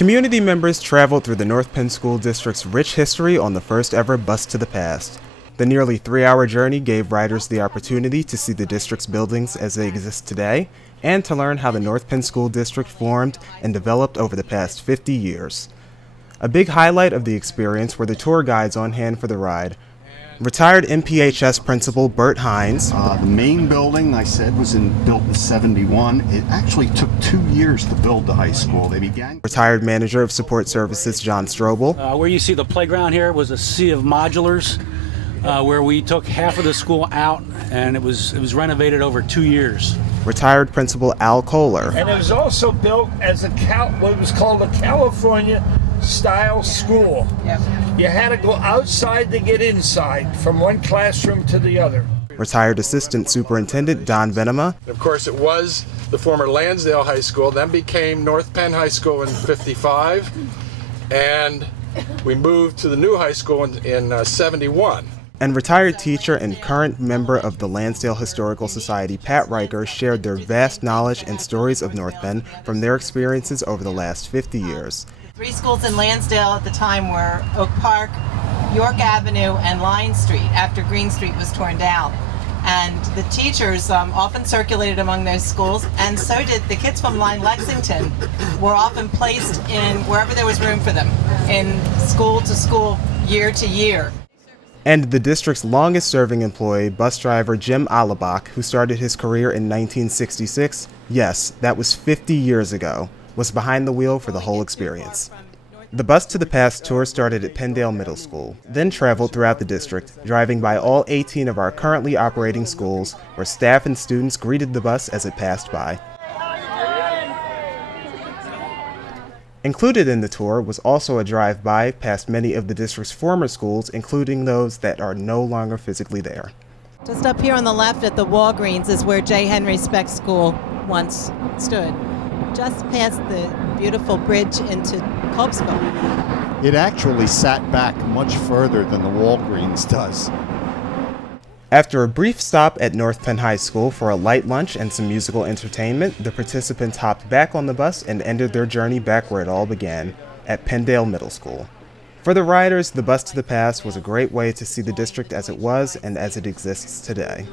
Community members traveled through the North Penn School District's rich history on the first ever Bus to the Past. The nearly 3-hour journey gave riders the opportunity to see the district's buildings as they exist today and to learn how the North Penn School District formed and developed over the past 50 years. A big highlight of the experience were the tour guides on hand for the ride. Retired NPHS principal Burt Hynes. The main building, I said, was built in '71. It actually took 2 years to build the high school. They began. Retired manager of support services John Strobel. Where you see the playground here was a sea of modulars, where we took half of the school out, and it was renovated over 2 years. Retired principal Al Kohler. And it was also built as what was called a California style school. Yep. You had to go outside to get inside from one classroom to the other. Retired assistant superintendent Don Venema. Of course, it was the former Lansdale High School, then became North Penn High School in '55, and we moved to the new high school in '71. And retired teacher and current member of the Lansdale Historical Society, Pat Riker, shared their vast knowledge and stories of North Penn from their experiences over the last 50 years. 3 schools in Lansdale at the time were Oak Park, York Avenue, and Line Street after Green Street was torn down. And the teachers often circulated among those schools, and so did the kids from Line Lexington were often placed in wherever there was room for them, in school to school, year to year. And the district's longest-serving employee, bus driver Jim Alabach, who started his career in 1966, yes, that was 50 years ago, was behind the wheel for the whole experience. The Bus to the Past tour started at Penndale Middle School, then traveled throughout the district, driving by all 18 of our currently operating schools, where staff and students greeted the bus as it passed by. Included in the tour was also a drive-by past many of the district's former schools, including those that are no longer physically there. Just up here on the left at the Walgreens is where J. Henry Speck School once stood, just past the beautiful bridge into Copesville. It actually sat back much further than the Walgreens does. After a brief stop at North Penn High School for a light lunch and some musical entertainment, the participants hopped back on the bus and ended their journey back where it all began, at Penndale Middle School. For the riders, the Bus to the Past was a great way to see the district as it was and as it exists today.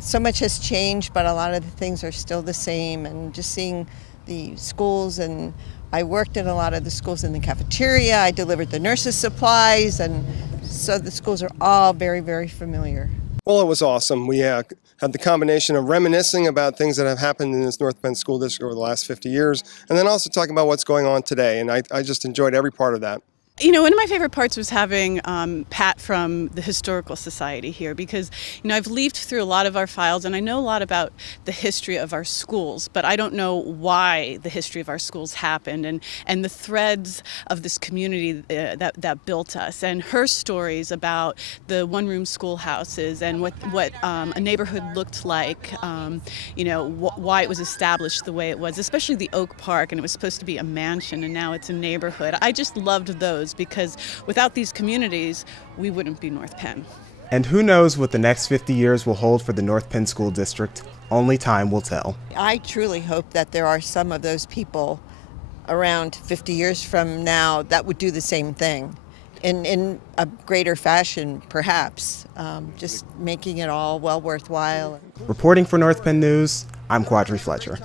So much has changed, but a lot of the things are still the same, and just seeing the schools, and I worked in a lot of the schools in the cafeteria, I delivered the nurses' supplies, and so the schools are all very, very familiar. Well, it was awesome. We had the combination of reminiscing about things that have happened in this North Penn School District over the last 50 years, and then also talking about what's going on today, and I just enjoyed every part of that. You know, one of my favorite parts was having Pat from the Historical Society here, because, you know, I've leafed through a lot of our files and I know a lot about the history of our schools, but I don't know why the history of our schools happened and the threads of this community that built us, and her stories about the one-room schoolhouses and what a neighborhood looked like, you know, why it was established the way it was, especially the Oak Park, and it was supposed to be a mansion and now it's a neighborhood. I just loved those, because without these communities, we wouldn't be North Penn. And who knows what the next 50 years will hold for the North Penn School District? Only time will tell. I truly hope that there are some of those people around 50 years from now that would do the same thing in a greater fashion, perhaps, just making it all well worthwhile. Reporting for North Penn News, I'm Quadri Fletcher.